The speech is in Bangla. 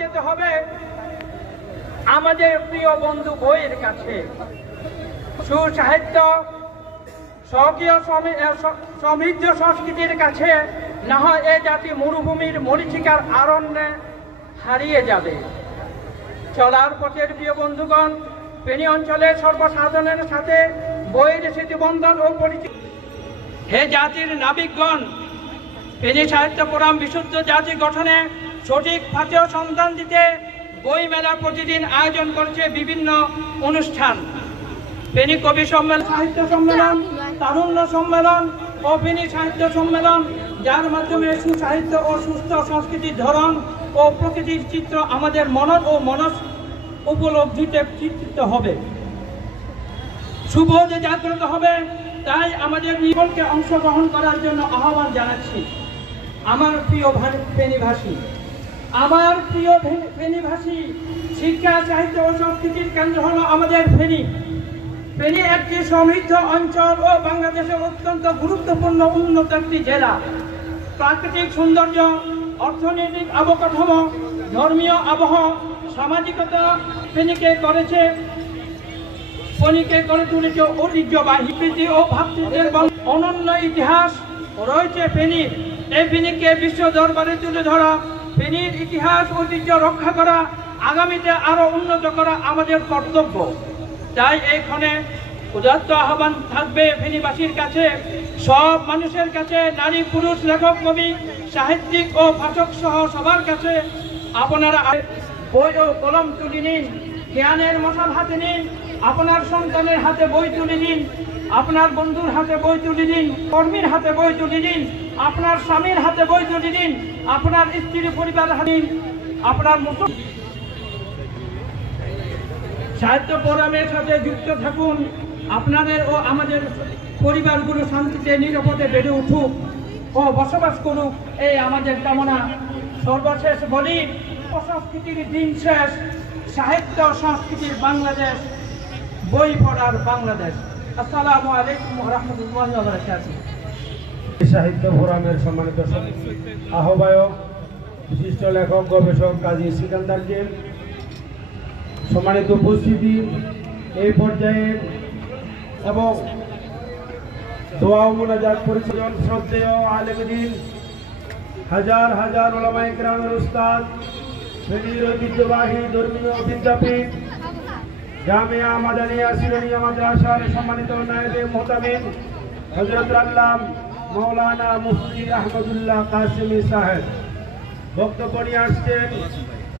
যেতে হবে আমাদের প্রিয় বন্ধু বইয়ের কাছে। সুসাহিত্য, স্বকীয় সমৃদ্ধ সংস্কৃতির কাছে না হয় এ জাতি মরুভূমির মরীচিকার আরণ্যে হারিয়ে যাবে। চলার পথের প্রিয় বন্ধুগণ, ফেনী অঞ্চলের সর্বসাধারণের সাথে বইয়ের স্মৃতিবন্ধন ও পরিচিতি। হে জাতির নাবিকগণ, ফেনী সাহিত্য ফোরাম বিশুদ্ধ জাতি গঠনে সঠিক পথেও সন্ধান দিতে বই মেলা প্রতিদিন আয়োজন করছে বিভিন্ন অনুষ্ঠান। ফেনী কবি সম্মেলন, সাহিত্য সম্মেলন, তারুণ্য সম্মেলন ও ফেনী সাহিত্য সম্মেলন, যার মাধ্যমে সুসাহিত্য ও সুস্থ সংস্কৃতির ধরন ও প্রকৃতির চিত্র আমাদের মনন ও মনস উপলব্ধিতে চিত্রিত হবে, শুভ যে জাগ্রত হবে। তাই আমাদের জীবনকে অংশগ্রহণ করার জন্য আহ্বান জানাচ্ছি। আমার প্রিয় ফেনীভাষী, আমার প্রিয় ফেনীভাষী, শিক্ষা, সাহিত্য ও সংস্কৃতির কেন্দ্র হলো আমাদের ফেনী। ফেনী একটি সমৃদ্ধ অঞ্চল ও বাংলাদেশের অত্যন্ত গুরুত্বপূর্ণ উন্নত একটি জেলা। প্রাকৃতিক সৌন্দর্য, অর্থনৈতিক অবকাঠামো, ধর্মীয় আবহ, সামাজিকতা ফেনীকে গড়ে তুলেছে ঐতিহ্যবাহী প্রীতি ও ভাতৃত্বের অনন্য ইতিহাস রয়েছে ফেনীর। এই ফেনীকে বিশ্ব দরবারে তুলে ধরা, ফেনীর ইতিহাস ঐতিহ্য রক্ষা করা, আগামীতে আরো উন্নত করা আমাদের কর্তব্য। তাই এইখানে উদাত্ত আহ্বান থাকবে ফেনীবাসীর কাছে, সব মানুষের কাছে, নারী, পুরুষ, লেখক, কবি, সাহিত্যিক ও পাঠক সহ সবার কাছে আপনারা বই ও কলম তুলে নিন, জ্ঞানের মশাল হাতে নিন, আপনার সন্তানের হাতে বই তুলে দিন, আপনার বন্ধুর হাতে বই তুলে দিন, কর্মীর হাতে বই তুলে দিন, আপনার স্বামীর হাতে বই তুলে দিন, আপনার স্ত্রী পরিবার হাতে দিন, আপনার সাহিত্য ফোরামের সাথে যুক্ত থাকুন। আপনাদের ও আমাদের পরিবারগুলো শান্তিতে নিরাপদে বেড়ে উঠুক ও বসবাস করুক, এই আমাদের কামনা। সর্বশেষ বলি, সংস্কৃতির দিন শেষ, সাহিত্য সংস্কৃতির বাংলাদেশ, বই পড়ার বাংলাদেশ। আসসালামু আলাইকুম ওয়া রাহমাতুল্লাহি ওয়া বারাকাতুহু। সাহিত্য ফোরামের সম্মানিত আহ্বায়ক, বিশিষ্ট লেখক, গবেষক কাজী সিকান্দারকে, সম্মানিত উপস্থিতি এই পর্যায়ে এবং দোয়া ও মুনাজাত পরিচালন শ্রদ্ধেয় আলেমদ্বীন, হাজার হাজার উলামায়ে কেরামের উস্তাদ, ফেনীর ঐতিহ্যবাহী ধর্মীয় বিদ্যাপীঠ জামিয়া মাদানিয়া সিরানিয়া মাদ্রাসার সম্মানিত নায়েবে মুহতামিম হযরত আল্লামা মাওলানা মুফতি আহমদুল্লাহ কাসেমি সাহেব বক্তব্য নিয়ে আসছেন।